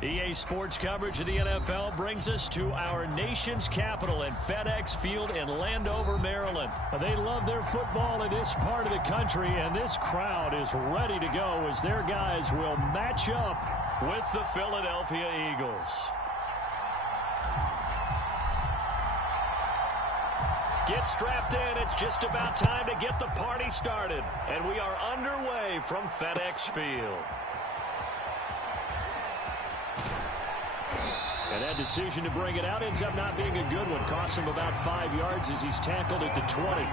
EA Sports coverage of the NFL brings us to our nation's capital at FedEx Field in Landover, Maryland. They love their football in this part of the country, and this crowd is ready to go as their guys will match up with the Philadelphia Eagles. Get strapped in. It's just about time to get the party started. And we are underway from FedEx Field. And that decision to bring it out ends up not being a good one. Costs him about 5 yards as he's tackled at the 20.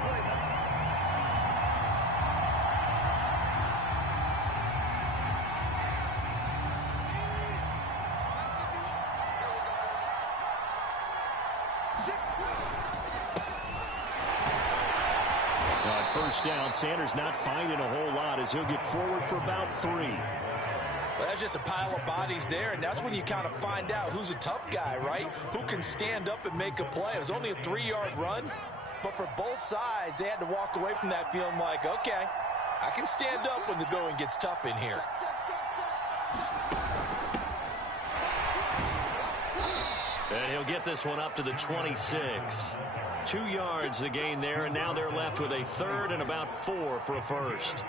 First down, Sanders not finding a whole lot as he'll get forward for about 3. Well, that's just a pile of bodies there, and that's when you kind of find out who's a tough guy, right? Who can stand up and make a play. It was only a 3-yard run, but for both sides, they had to walk away from that feeling like, okay, I can stand up when the going gets tough in here. And he'll get this one up to the 26. 2 yards the gain there, and now they're left with a 3rd and about 4 for a first.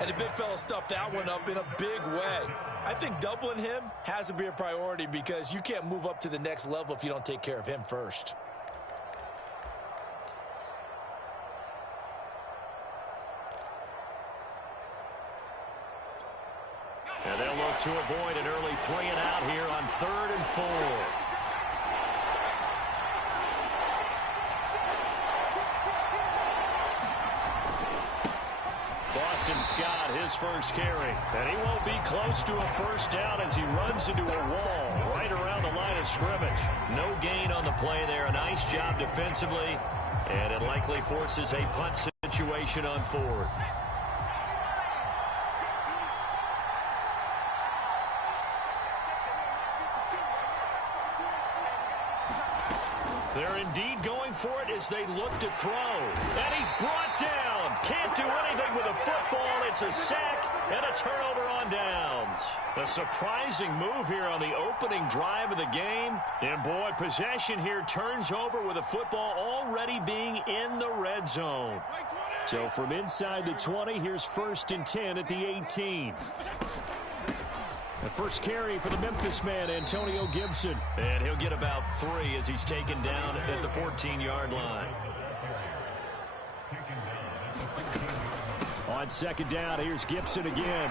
And the big fella stuffed that one up in a big way. I think doubling him has to be a priority because you can't move up to the next level if you don't take care of him first. And they'll look to avoid an early 3 and out here on 3rd and 4. Boston Scott, his first carry. And he won't be close to a first down as he runs into a wall right around the line of scrimmage. No gain on the play there. A nice job defensively. And it likely forces a punt situation on 4th. They're indeed going for it as they look to throw. And he's brought down. Can't do anything with a football. It's a sack and a turnover on downs. A surprising move here on the opening drive of the game. And boy, possession here turns over with a football already being in the red zone. So from inside the 20, here's 1st and 10 at the 18. The first carry for the Memphis man, Antonio Gibson. And he'll get about 3 as he's taken down at the 14-yard line. On 2nd down, here's Gibson again.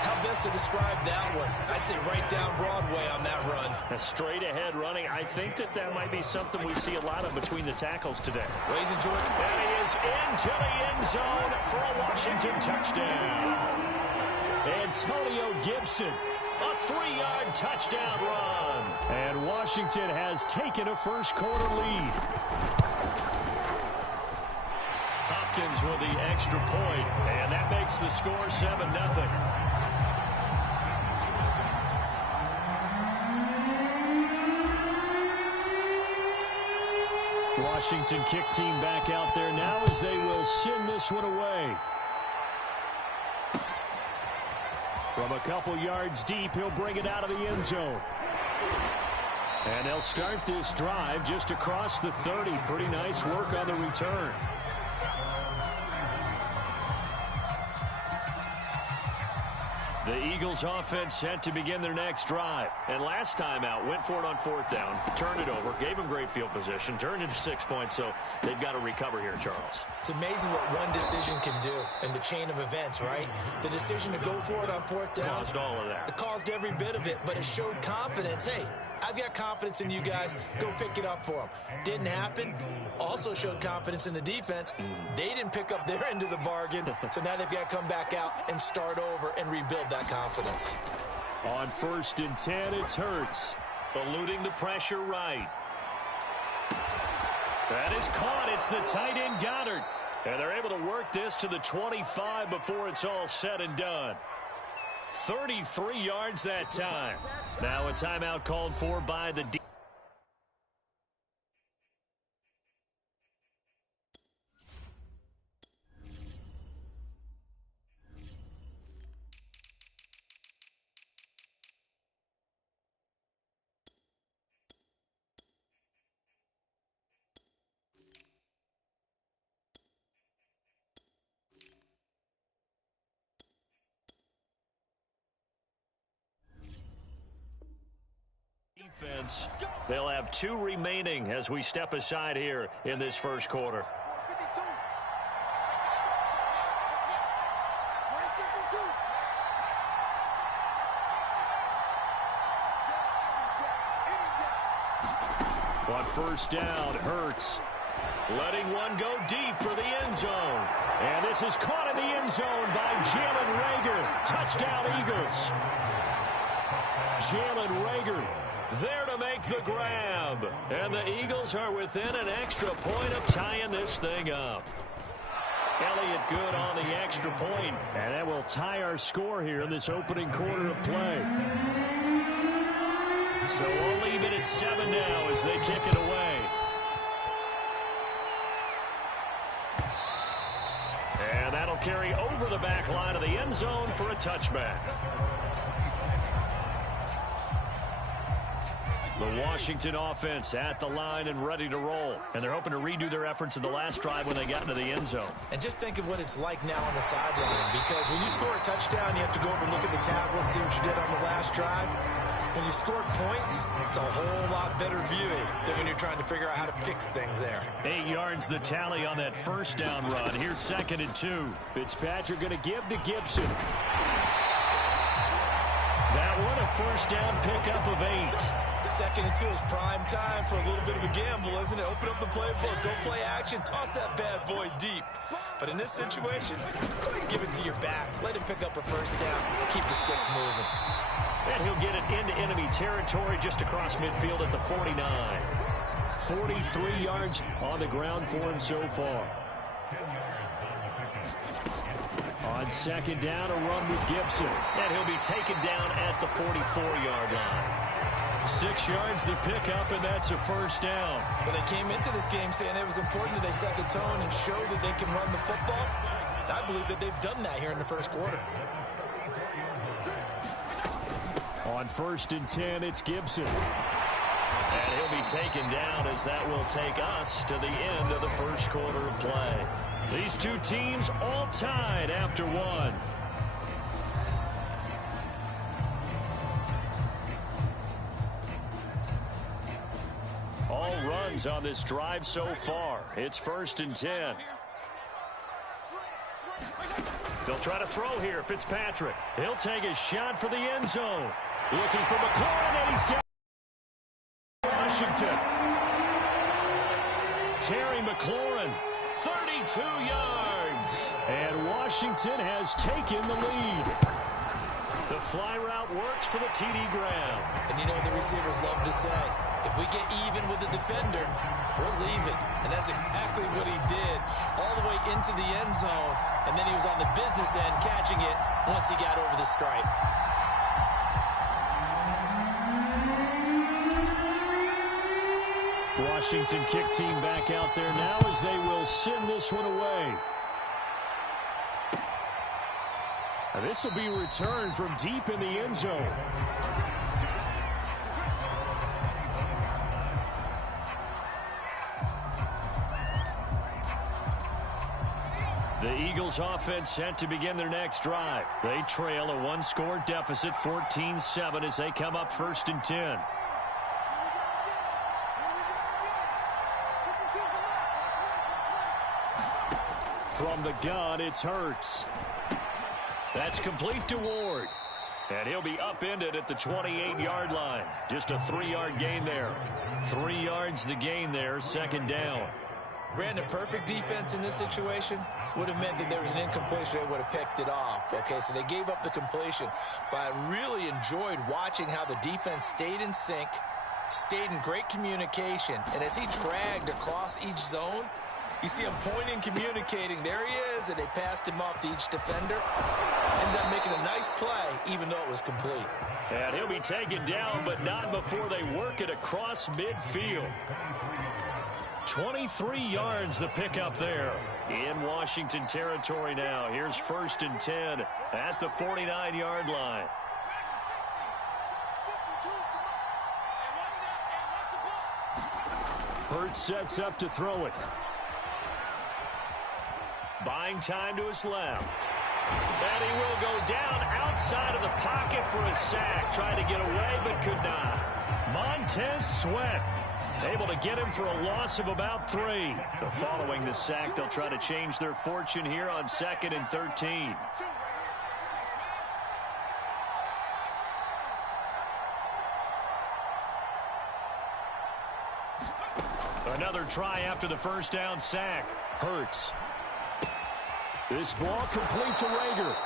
How best to describe that one? I'd say right down Broadway on that run. A straight-ahead running. I think that might be something we see a lot of between the tackles today. Raising Jordan. And he is into the end zone for a Washington touchdown. Antonio Gibson, a 3-yard touchdown run. And Washington has taken a first-quarter lead. Hopkins with the extra point, and that makes the score 7-0. Washington kick team back out there now as they will send this one away. From a couple yards deep, he'll bring it out of the end zone. And they'll start this drive just across the 30. Pretty nice work on the return. The Eagles offense set to begin their next drive. And last time out, went for it on 4th down, turned it over, gave them great field position, turned into 6 points, so they've got to recover here, Charles. It's amazing what one decision can do in the chain of events, right? The decision to go for it on 4th down. Caused all of that. It caused every bit of it, but it showed confidence. Hey, I've got confidence in you guys. Go pick it up for them. Didn't happen. Also showed confidence in the defense. They didn't pick up their end of the bargain, so now they've got to come back out and start over and rebuild that confidence. On 1st and 10, it's Hurts. Eluding the pressure right. That is caught. It's the tight end Goddard. And they're able to work this to the 25 before it's all said and done. 33 yards that time. Now a timeout called for by the defense. defense. They'll have 2 remaining as we step aside here in this first quarter. On first down, Hurts. Letting one go deep for the end zone. And this is caught in the end zone by Jalen Reagor. Touchdown, Eagles. Jalen Reagor there to make the grab. And the Eagles are within an extra point of tying this thing up. Elliott good on the extra point. And that will tie our score here in this opening quarter of play. So we'll leave it at 7 now as they kick it away. And that'll carry over the back line of the end zone for a touchback. The Washington offense at the line and ready to roll. And they're hoping to redo their efforts in the last drive when they got into the end zone. And just think of what it's like now on the sideline. Because when you score a touchdown, you have to go over and look at the tablet and see what you did on the last drive. When you scored points, it's a whole lot better viewing than when you're trying to figure out how to fix things there. 8 yards the tally on that first down run. Here's 2nd and 2. Fitzpatrick going to give to Gibson. That one a first down pickup of 8. 2nd and 2 is prime time for a little bit of a gamble, isn't it? Open up the playbook, go play action, toss that bad boy deep. But in this situation, go ahead and give it to your back. Let him pick up a first down. Keep the sticks moving. And he'll get it into enemy territory just across midfield at the 49. 43 yards on the ground for him so far. On 2nd down, a run with Gibson. And he'll be taken down at the 44-yard line. 6 yards the pickup, and that's a first down. Well, they came into this game saying it was important that they set the tone and show that they can run the football. I believe that they've done that here in the first quarter. On 1st and 10, it's Gibson. And he'll be taken down as that will take us to the end of the first quarter of play. These two teams all tied after 1. All runs on this drive so far. It's 1st and 10. They'll try to throw here. Fitzpatrick. He'll take a shot for the end zone. Looking for McLaurin, and he's got Washington. Terry McLaurin, 32 yards. And Washington has taken the lead. The fly route works for the TD Graham. And you know the receivers love to say, if we get even with the defender, we're leaving. And that's exactly what he did all the way into the end zone. And then he was on the business end catching it once he got over the stripe. Washington kick team back out there now as they will send this one away. And this will be returned from deep in the end zone. The Eagles offense set to begin their next drive. They trail a one-score deficit, 14-7, as they come up 1st and 10. From the gun, it's Hurts. That's complete to Ward. And he'll be upended at the 28-yard line. Just a 3-yard gain there. 3 yards the gain there, 2nd down. Brandon, perfect defense in this situation would have meant that there was an incompletion. They would have picked it off. Okay, so they gave up the completion. But I really enjoyed watching how the defense stayed in sync, stayed in great communication. And as he dragged across each zone, you see him pointing, communicating. There he is, and they passed him off to each defender. Ended up making a nice play, even though it was complete. And he'll be taken down, but not before they work it across midfield. 23 yards the pickup there in Washington territory now. Here's 1st and 10 at the 49-yard line. Hurts sets up to throw it. Buying time to his left. And he will go down outside of the pocket for a sack. Tried to get away, but could not. Montez Sweat able to get him for a loss of about 3. Following the sack, they'll try to change their fortune here on 2nd and 13. Another try after the first down sack. Hurts. This ball complete to Reagor.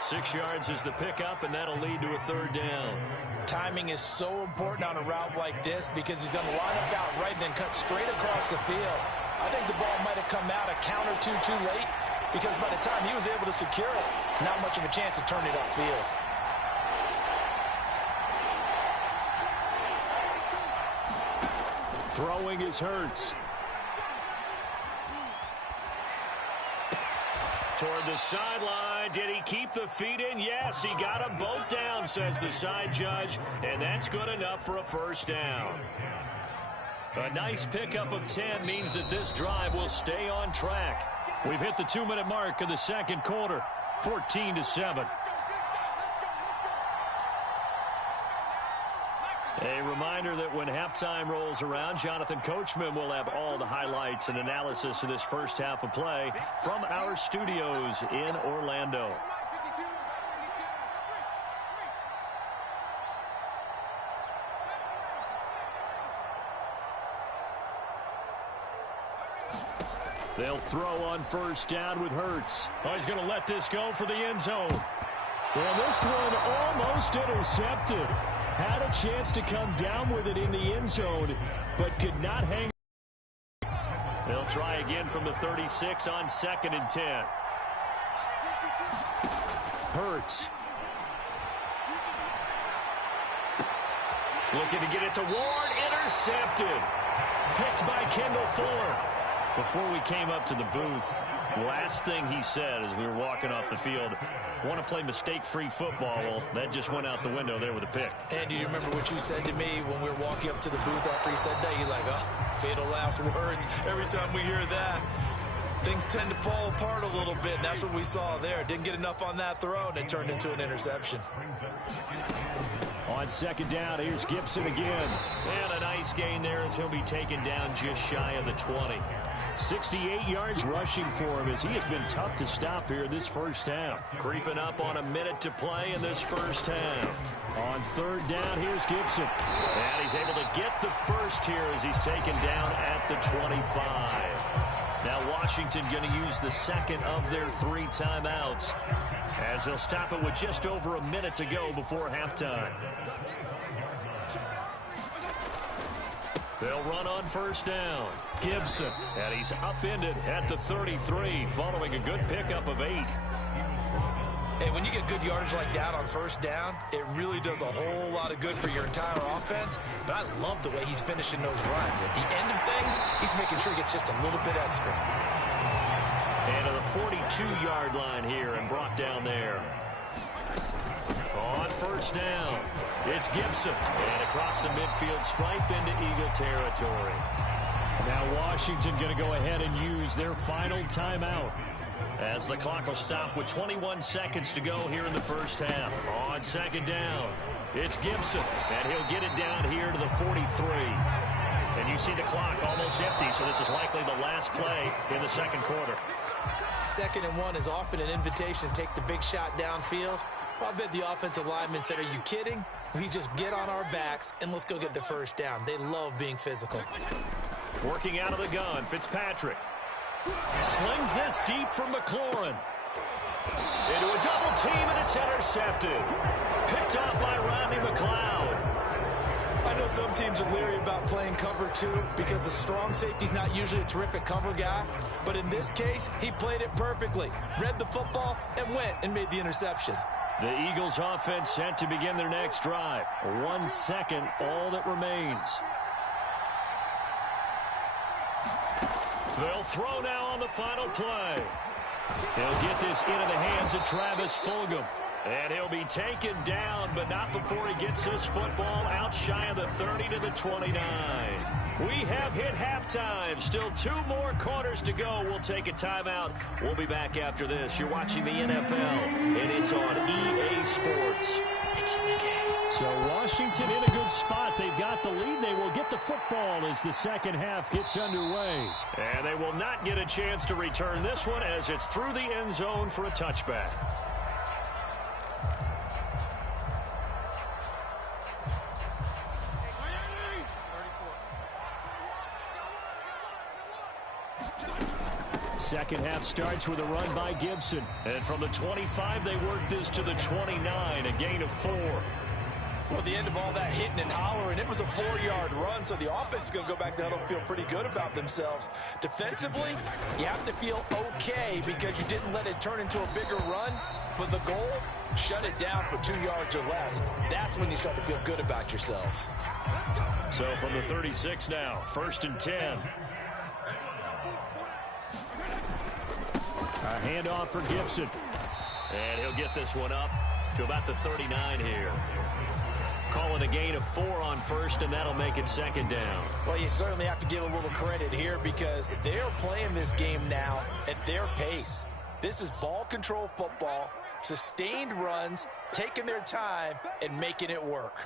6 yards is the pickup, and that'll lead to a 3rd down. Timing is so important on a route like this because he's going to line up out right and then cut straight across the field. I think the ball might have come out a count or two too late because by the time he was able to secure it, not much of a chance to turn it upfield. Throwing is Hurts. Toward the sideline. Did he keep the feet in? Yes, he got them both down, says the side judge, and that's good enough for a 1st down. A nice pickup of 10 means that this drive will stay on track. We've hit the 2-minute mark of the 2nd quarter, 14-7. A reminder that when halftime rolls around, Jonathan Coachman will have all the highlights and analysis of this first half of play from our studios in Orlando. They'll throw on 1st down with Hurts. Oh, he's going to let this go for the end zone. Well, this one almost intercepted. Had a chance to come down with it in the end zone, but could not hang. They'll try again from the 36 on 2nd and 10. Hurts. Looking to get it to Ward. Intercepted. Picked by Kendall Thorne. Before we came up to the booth, last thing he said as we were walking off the field, want to play mistake-free football. Well, that just went out the window there with a pick. And do you remember what you said to me when we were walking up to the booth after he said that? You're like, oh, fatal last words. Every time we hear that, things tend to fall apart a little bit, and that's what we saw there. Didn't get enough on that throw, and it turned into an interception. On 2nd down, here's Gibson again. And a nice gain there as he'll be taken down just shy of the 20. 68 yards rushing for him as he has been tough to stop here this first half. Creeping up on a minute to play in this first half. On 3rd down, here's Gibson. And he's able to get the first here as he's taken down at the 25. Now Washington going to use the 2nd of their 3 timeouts as they'll stop it with just over a minute to go before halftime. They'll run on 1st down. Gibson, and he's upended at the 33 following a good pickup of 8. Hey, when you get good yardage like that on 1st down, it really does a whole lot of good for your entire offense. But I love the way he's finishing those runs. At the end of things, he's making sure he gets just a little bit extra. And to the 42-yard line here and brought down there. On 1st down, it's Gibson. And across the midfield stripe into Eagle territory. Now Washington going to go ahead and use their final timeout as the clock will stop with 21 seconds to go here in the first half. On 2nd down, it's Gibson, and he'll get it down here to the 43. And you see the clock almost empty, so this is likely the last play in the 2nd quarter. 2nd and 1 is often an invitation to take the big shot downfield. I bet the offensive lineman said, are you kidding? We just get on our backs and let's go get the 1st down. They love being physical. Working out of the gun, Fitzpatrick. Slings this deep from McLaurin. Into a double team, and it's intercepted. Picked up by Rodney McLeod. I know some teams are leery about playing cover 2 because the strong safety's not usually a terrific cover guy. But in this case, he played it perfectly. Read the football and went and made the interception. The Eagles offense set to begin their next drive. 1 second, all that remains. They'll throw now on the final play. He'll get this into the hands of Travis Fulgham. And he'll be taken down, but not before he gets this football out shy of the 30 to the 29. We have hit halftime. Still 2 more quarters to go. We'll take a timeout. We'll be back after this. You're watching the NFL, and it's on EA Sports. It's in the game. So Washington in a good spot. They've got the lead. They will get the football as the second half gets underway. And they will not get a chance to return this one as it's through the end zone for a touchback. Second half starts with a run by Gibson. And from the 25, they work this to the 29, a gain of 4. Well, at the end of all that hitting and hollering, it was a 4-yard run, so the offense is going to go back to huddle and feel pretty good about themselves. Defensively, you have to feel okay because you didn't let it turn into a bigger run, but the goal, shut it down for 2 yards or less. That's when you start to feel good about yourselves. So from the 36 now, 1st and 10. A handoff for Gibson. And he'll get this one up to about the 39 here. Calling a gain of 4 on 1st, and that'll make it 2nd down. Well, you certainly have to give a little credit here because they're playing this game now at their pace. This is ball control football, sustained runs, taking their time, and making it work.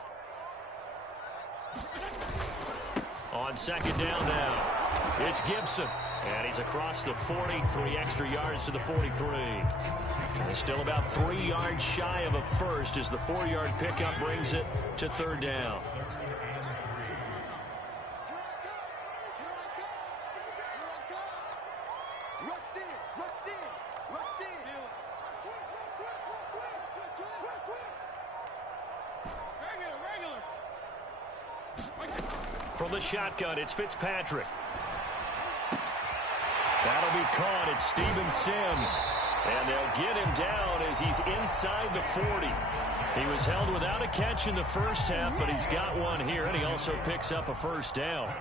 On 2nd down now, it's Gibson. And he's across the 40, 3 extra yards to the 43. And still about 3 yards shy of a first as the 4-yard pickup brings it to 3rd down. From the shotgun, it's Fitzpatrick. That'll be caught. It's Steven Sims. And they'll get him down as he's inside the 40. He was held without a catch in the first half, but he's got one here, and he also picks up a 1st down.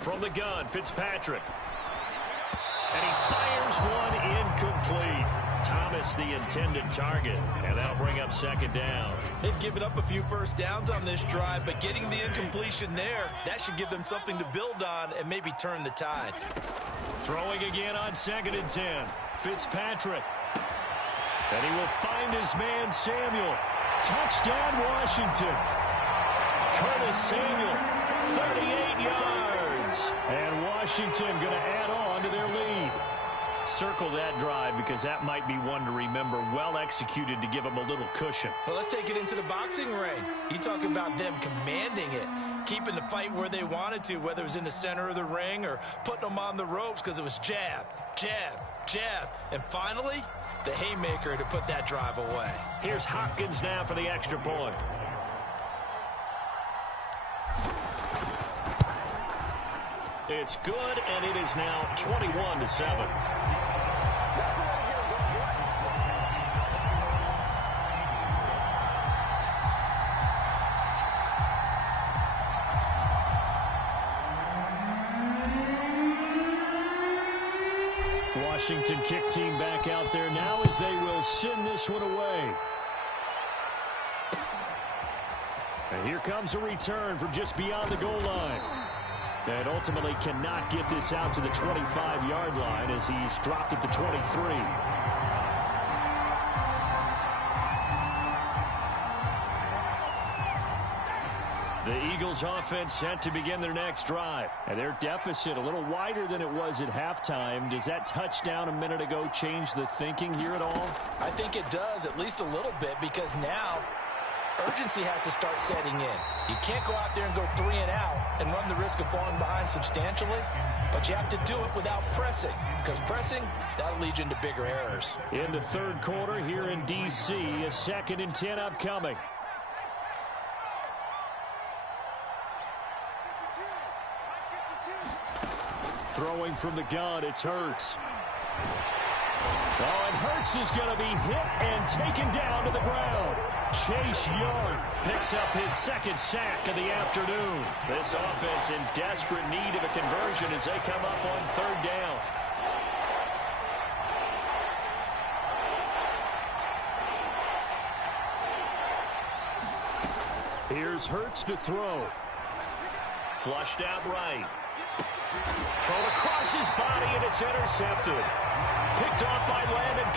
From the gun, Fitzpatrick. And he fires one incomplete. Thomas the intended target, and that'll bring up 2nd down. They've given up a few first downs on this drive, but getting the incompletion there, that should give them something to build on and maybe turn the tide. Throwing again on 2nd and 10. Fitzpatrick. And he will find his man Samuel. Touchdown Washington. Curtis Samuel, 38 yards. And Washington going to add on to their lead. Circle that drive because that might be one to remember. Well executed to give them a little cushion. Well, let's take it into the boxing ring. You talk about them commanding it, keeping the fight where they wanted to, whether it was in the center of the ring or putting them on the ropes because it was jab, jab, jab. And finally, the haymaker to put that drive away. Here's Hopkins now for the extra point. It's good, and it is now 21-7. Washington kick team back out there now as they will send this one away. And here comes a return from just beyond the goal line. And ultimately cannot get this out to the 25-yard line as he's dropped at the 23. The Eagles offense set to begin their next drive. And their deficit a little wider than it was at halftime. Does that touchdown a minute ago change the thinking here at all? I think it does, at least a little bit, because now urgency has to start setting in. You can't go out there and go 3 and out and run the risk of falling behind substantially, but you have to do it without pressing, because pressing, that'll lead you into bigger errors. In the 3rd quarter here in D.C., a 2nd and 10 upcoming. Throwing from the gun, it's Hurts. Oh, and Hurts is going to be hit and taken down to the ground. Chase Young picks up his 2nd sack of the afternoon. This offense in desperate need of a conversion as they come up on 3rd down. Here's Hurts to throw. Flushed out right. Thrown across his body, and it's intercepted. Picked off by Landon